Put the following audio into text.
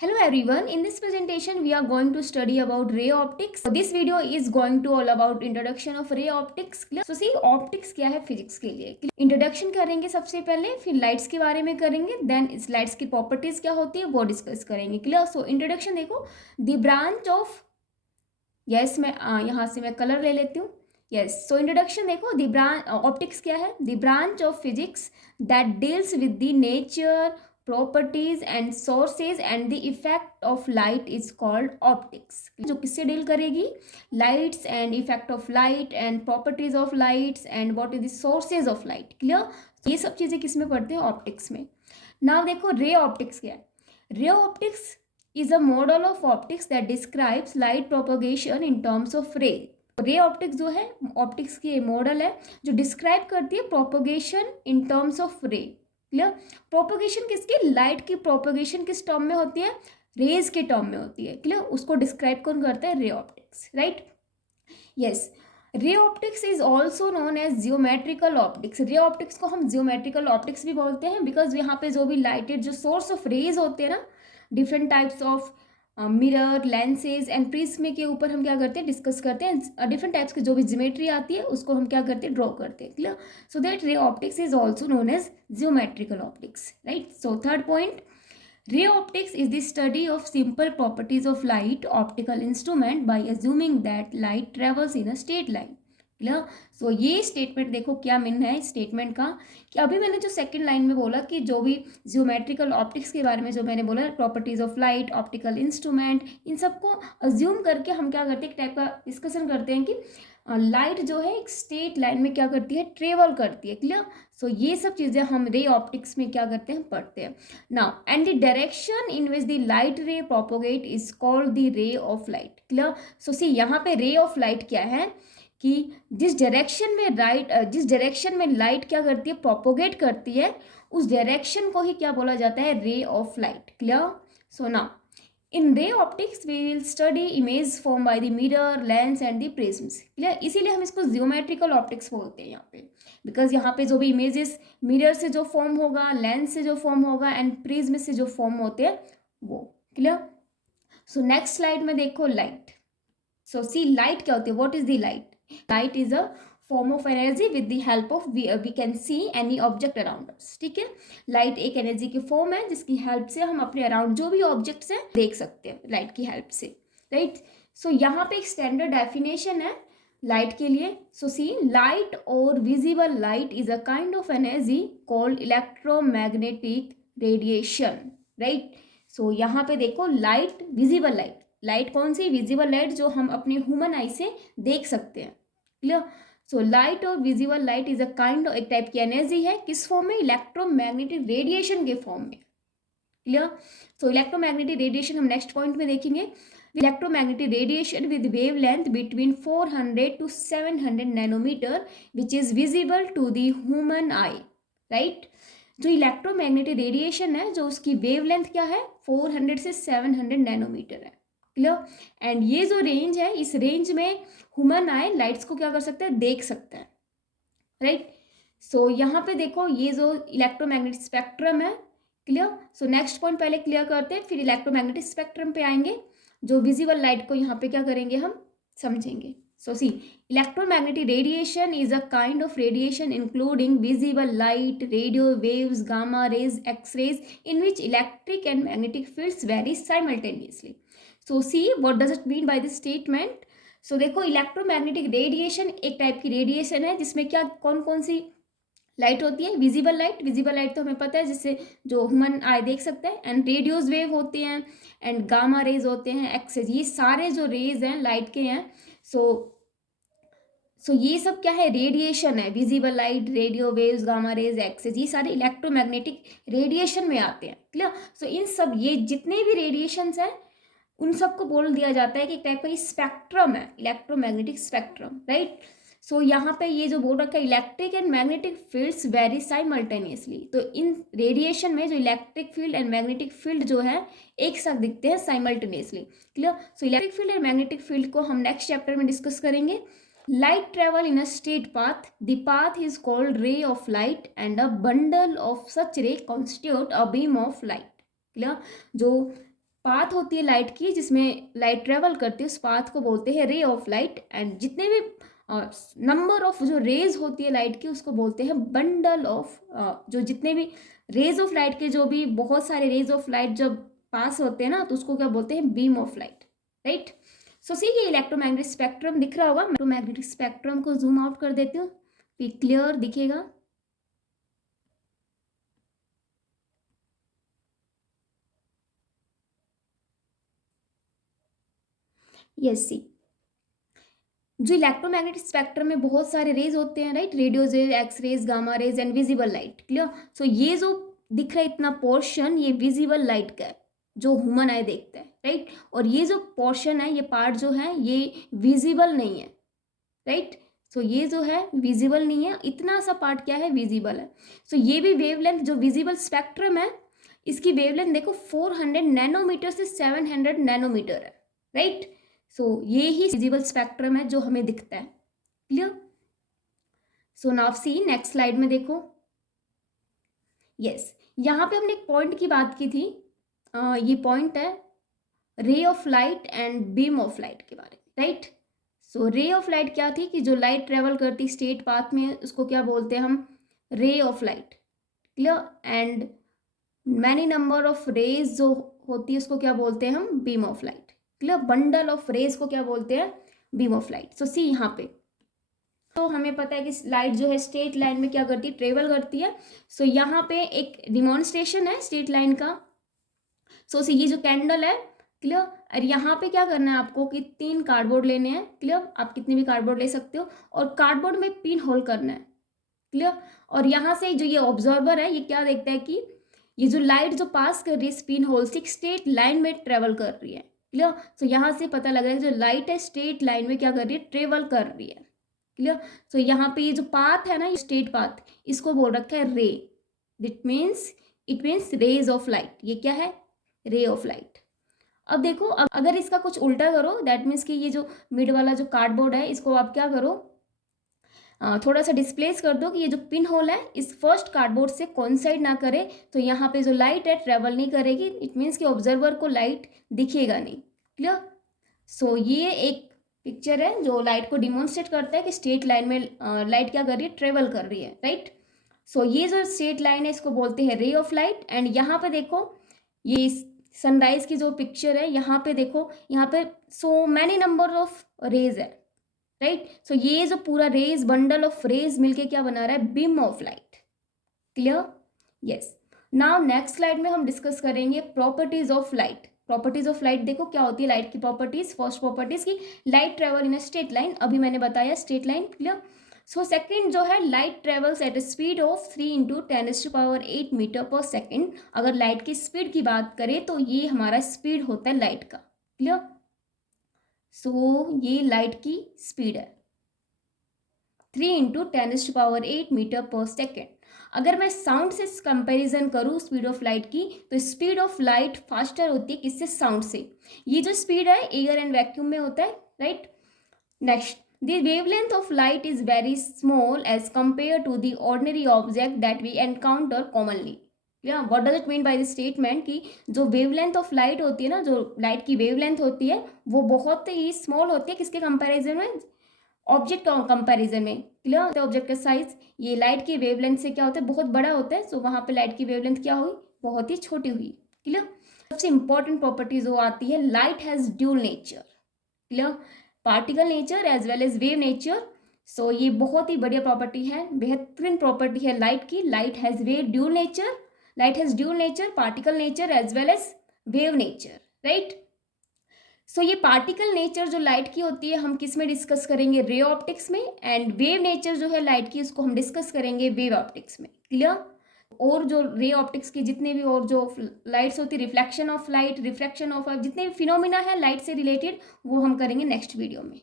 Hello everyone, in this presentation we are going to study about ray optics. So this video is going to all about introduction of ray optics. So see optics क्या है physics के लिए introduction करेंगे सबसे पहले, फिर lights के बारे में करेंगे, देन इस लाइट्स की प्रॉपर्टीज क्या होती है वो डिस्कस करेंगे. क्लियर. सो इंट्रोडक्शन देखो, द ब्रांच ऑफ, यस मैं यहाँ से मैं कलर ले लेती हूँ. यस, सो इंट्रोडक्शन देखो, द ब्रांच ऑप्टिक्स क्या है, the branch of physics that deals with the nature, properties and sources and the effect of light is called optics. जो किससे डील करेगी, lights and effect of light and properties of lights and what is the sources of light. Clear. ये सब चीजें किस में पढ़ते हैं, ऑप्टिक्स में. नाउ देखो रे ऑप्टिक्स क्या है. Ray optics is a model of optics that describes light propagation in terms of ray. Ray optics जो है ऑप्टिक्स की मॉडल है जो डिस्क्राइब करती है प्रोपोगेशन इन टर्म्स ऑफ रे. क्लियर. प्रोपोगेशन किसकी, लाइट की प्रोपोगेशन किस टर्म में होती है, रेज के टर्म में होती है. क्लियर. उसको डिस्क्राइब कौन करता है, ray optics. Right. Yes, ray optics is also known as geometrical optics. Ray optics को हम जियोमेट्रिकल ऑप्टिक्स भी बोलते हैं बिकॉज यहाँ पे जो भी लाइटेड जो सोर्स ऑफ रेज होते हैं ना, different types of mirror, lenses and prism के ऊपर हम क्या करते हैं, डिस्कस करते हैं. डिफरेंट टाइप्स की जो भी ज्योमेट्री आती है उसको हम क्या करते हैं, ड्रॉ करते हैं. Clear. So that ray optics is also known as geometrical optics. Right. So third point, ray optics is the study of simple properties of light optical instrument by assuming that light travels in a straight line. Clear. So ये statement देखो क्या mean है statement का, कि अभी मैंने जो second line में बोला कि जो भी जियोमेट्रिकल ऑप्टिक्स के बारे में जो मैंने बोला, properties of light, optical instrument, इन सबको अज्यूम करके हम क्या करते हैं, एक टाइप का डिस्कशन करते हैं कि लाइट जो है एक स्ट्रेट लाइन में क्या करती है, ट्रेवल करती है. क्लियर. सो ये सब चीज़ें हम रे ऑप्टिक्स में क्या करते हैं, पढ़ते हैं. Now and the direction in which the light ray propagate is called the ray of light. Clear. So see यहाँ पे रे ऑफ लाइट क्या है कि जिस डायरेक्शन में लाइट क्या करती है, प्रोपोगेट करती है, उस डायरेक्शन को ही क्या बोला जाता है, ray of light. Clear. So now in ray optics we will study image form by the mirror, lens and the prisms. Clear. इसीलिए हम इसको जियोमेट्रिकल ऑप्टिक्स बोलते हैं यहाँ पे, बिकॉज यहाँ पे जो भी इमेजेस मिरर से जो फॉर्म होगा, लेंस से जो फॉर्म होगा एंड प्रिज्म से जो फॉर्म होते हैं वो. क्लियर. सो नेक्स्ट स्लाइड में देखो लाइट. सो सी लाइट क्या होती है, what is the light. Light is a form of energy with the help of we can see any object around us. ठीक है. लाइट एक एनर्जी की form है जिसकी हेल्प से हम अपने अराउंड जो भी ऑब्जेक्ट्स हैं देख सकते हैं लाइट की हेल्प से. राइट. सो यहाँ पे एक स्टैंडर्ड डेफिनेशन है लाइट के लिए. सो सी लाइट और visible light is a kind of energy called electromagnetic radiation. Right. So यहाँ पे देखो लाइट, विजिबल लाइट, लाइट कौन सी, विजिबल लाइट जो हम अपने ह्यूमन आई से देख सकते हैं. क्लियर. सो लाइट और visible light is a kind of, एक टाइप की एनर्जी है, किस फॉर्म में, इलेक्ट्रोमैग्नेटिक रेडिएशन के फॉर्म में. क्लियर. सो इलेक्ट्रोमैग्नेटिक रेडिएशन हम नेक्स्ट पॉइंट में देखेंगे. Electromagnetic radiation with wavelength between 400 to 700 nanometre which is visible to the human eye. Right. जो इलेक्ट्रोमैग्नेटिक रेडिएशन है जो उसकी वेवलेंथ क्या है, 400 से 700 नैनोमीटर है. क्लियर. एंड ये जो रेंज है, इस रेंज में ह्यूमन आई लाइट्स को क्या कर सकता है, देख सकता है. राइट. सो यहाँ पे देखो ये जो इलेक्ट्रोमैग्नेटिक स्पेक्ट्रम है. क्लियर. सो नेक्स्ट पॉइंट पहले क्लियर करते हैं, फिर इलेक्ट्रोमैग्नेटिक स्पेक्ट्रम पे आएंगे. जो विजिबल लाइट को यहाँ पे क्या करेंगे, हम समझेंगे. So see electromagnetic radiation is a kind of radiation including visible light, radio waves, gamma rays, X rays in which electric and magnetic fields very simultaneously. So see what does it mean by this statement. So देखो electromagnetic radiation एक type की radiation है जिसमें क्या कौन कौन सी light होती है, विजिबल लाइट. विजिबल लाइट तो हमें पता है जिससे जो ह्यूमन आई देख सकते हैं, एंड रेडियोज वेव होते हैं, एंड गामा रेज होते हैं, एक्सेज, ये सारे जो रेज हैं लाइट के हैं. सो ये सब क्या है, रेडिएशन है. Visible light, radio waves, gamma rays, X rays, ये सारे इलेक्ट्रोमैग्नेटिक रेडिएशन में आते हैं. क्लियर. सो इन सब ये जितने भी रेडिएशंस हैं उन सबको बोल दिया जाता है कि एक टाइप का स्पेक्ट्रम है, इलेक्ट्रोमैग्नेटिक स्पेक्ट्रम. राइट. सो यहाँ पे ये जो बोल रखा है electric and magnetic fields very simultaneously, तो इन रेडिएशन में जो electric field and magnetic field जो है एक साथ दिखते हैं simultaneously. Clear. So electric field and magnetic field को हम नेक्स्ट चैप्टर में डिस्कस करेंगे. Light travel in a straight path, the path is called ray of light and a bundle of such ray constitute a beam of light. Clear. जो path होती है light की जिसमें light travel करती है, उस पाथ को बोलते हैं रे ऑफ लाइट। एंड जितने भी नंबर ऑफ जो रेज होती है लाइट की उसको बोलते हैं बंडल ऑफ, जो जितने भी रेज ऑफ लाइट के जो भी बहुत सारे रेज ऑफ लाइट जब पास होते हैं ना तो उसको क्या बोलते हैं, बीम ऑफ लाइट, राइट। सो सी ये इलेक्ट्रोमैग्नेटिक स्पेक्ट्रम दिख रहा होगा, इलेक्ट्रोमैग्नेटिक स्पेक्ट्रम को जूम आउट कर देती हूँ, क्लियर दिखेगा। यस सी, जो इलेक्ट्रोमैग्नेटिक स्पेक्ट्रम में बहुत सारे रेज होते हैं, right, radio rays, X rays, gamma rays and visible light, clear. So ये जो दिख रहा है इतना पोर्शन ये विजिबल लाइट का है जो ह्यूमन आई देखता है, राइट। और ये जो पोर्शन है, ये पार्ट जो है ये विजिबल नहीं है, राइट। सो ये जो है विजिबल नहीं है, इतना सा पार्ट क्या है, विजिबल है। सो ये भी वेवलेंथ जो विजिबल स्पेक्ट्रम है इसकी वेवलेंथ देखो 400 नैनोमीटर से 700 नैनोमीटर है, राइट। सो ये ही विजिबल स्पेक्ट्रम है जो हमें दिखता है, clear. So now see next slide में देखो, यस यहाँ पे हमने एक पॉइंट की बात की थी, ये पॉइंट है ray of light and beam of light के बारे में, राइट। सो रे ऑफ लाइट क्या थी कि जो लाइट ट्रेवल करती स्ट्रेट पाथ में उसको क्या बोलते हैं हम, ray of light, clear. And many number of rays जो होती है उसको क्या बोलते हैं हम, beam of light, clear. Bundle of rays को क्या बोलते हैं, beam of light. So see यहाँ पे तो हमें पता है कि लाइट जो है स्ट्रेट लाइन में क्या करती है, ट्रेवल करती है। सो यहाँ पे एक डिमॉन्स्ट्रेशन है स्ट्रेट लाइन का। सो सी ये जो कैंडल है, क्लियर। और यहाँ पे क्या करना है आपको कि 3 कार्डबोर्ड लेने हैं, क्लियर। आप कितने भी कार्डबोर्ड ले सकते हो और कार्डबोर्ड में पिन होल करना है, क्लियर। और यहाँ से जो ये ऑब्जर्वर है ये क्या देखता है कि ये जो लाइट जो पास कर रही है स्पिन होल से स्ट्रेट लाइन में ट्रेवल कर रही है, क्लियर। सो यहाँ से पता लग रहा है जो लाइट है स्ट्रेट लाइन में क्या कर रही है, ट्रेवल कर रही है, क्लियर। सो यहाँ पे ये जो पाथ है ना, ये स्ट्रेट पाथ, इसको बोल रखा है ray, it means rays of light. ये क्या है, रे ऑफ लाइट। अब देखो अगर इसका कुछ उल्टा करो, दैट मीन्स कि ये जो मिड वाला जो कार्डबोर्ड है इसको आप क्या करो, थोड़ा सा डिस्प्लेस कर दो कि ये जो पिन होल है इस फर्स्ट कार्डबोर्ड से कोइंसाइड ना करे, तो यहाँ पे जो लाइट है ट्रेवल नहीं करेगी, इट मीन्स कि ऑब्जर्वर को लाइट दिखेगा नहीं, क्लियर। सो ये एक पिक्चर है जो लाइट को डिमॉन्स्ट्रेट करता है कि स्ट्रेट लाइन में लाइट क्या कर रही है, ट्रेवल कर रही है, राइट। सो ये जो स्ट्रेट लाइन है इसको बोलते हैं रे ऑफ लाइट। एंड यहाँ पे देखो ये सनराइज की जो पिक्चर है, यहाँ पे देखो, यहाँ पे so many number of rays है, राइट। सो ये जो पूरा रेज बंडल ऑफ रेज मिलके क्या बना रहा है, beam of light, clear. Yes, now next slide में हम डिस्कस करेंगे properties of light. Properties of light देखो क्या होती है लाइट की प्रॉपर्टीज। फर्स्ट प्रॉपर्टीज की light travel in a straight line, अभी मैंने बताया straight line, clear. So second जो है light travels at a speed of 3 × 10⁸ metre per second. अगर लाइट की स्पीड की बात करें तो ये हमारा स्पीड होता है लाइट का, क्लियर। सो ये लाइट की स्पीड है 3 × 10⁸ मीटर पर सेकेंड। अगर मैं साउंड से कंपैरिजन करूँ स्पीड ऑफ लाइट की, तो स्पीड ऑफ लाइट फास्टर होती है किससे, साउंड से। ये जो स्पीड है एयर एंड वैक्यूम में होता है, right. Next, the wavelength of light is very small as compare to the ordinary object that we encounter commonly. या what does it mean by this statement कि जो वेवलेंथ ऑफ लाइट होती है ना, जो लाइट की वेवलेंथ होती है वो बहुत ही स्मॉल होती है, किसके कंपैरिजन में, ऑब्जेक्ट कंपैरिजन में, क्लियर होता है ऑब्जेक्ट का साइज। ये लाइट की वेवलेंथ से क्या होता है, बहुत बड़ा होता है। सो वहाँ पे लाइट की वेवलेंथ क्या हुई, बहुत ही छोटी हुई, क्लियर। सबसे इंपॉर्टेंट प्रॉपर्टीज वो आती है light has dual nature, clear, particle nature as well as wave nature. So ये बहुत ही बढ़िया प्रॉपर्टी है, बेहतरीन प्रॉपर्टी है लाइट की। Light has dual nature, light has dual nature, particle nature as well as wave nature, right. So ये particle nature जो light की होती है हम किस में डिस्कस करेंगे, रे ऑप्टिक्स में। एंड वेव नेचर जो है लाइट की उसको हम डिस्कस करेंगे वेव ऑप्टिक्स में, क्लियर। और जो रे ऑप्टिक्स की जितने भी और जो लाइट्स होती है, reflection of light, refraction of जितने भी फिनोमिना है लाइट से रिलेटेड, वो हम करेंगे नेक्स्ट वीडियो में।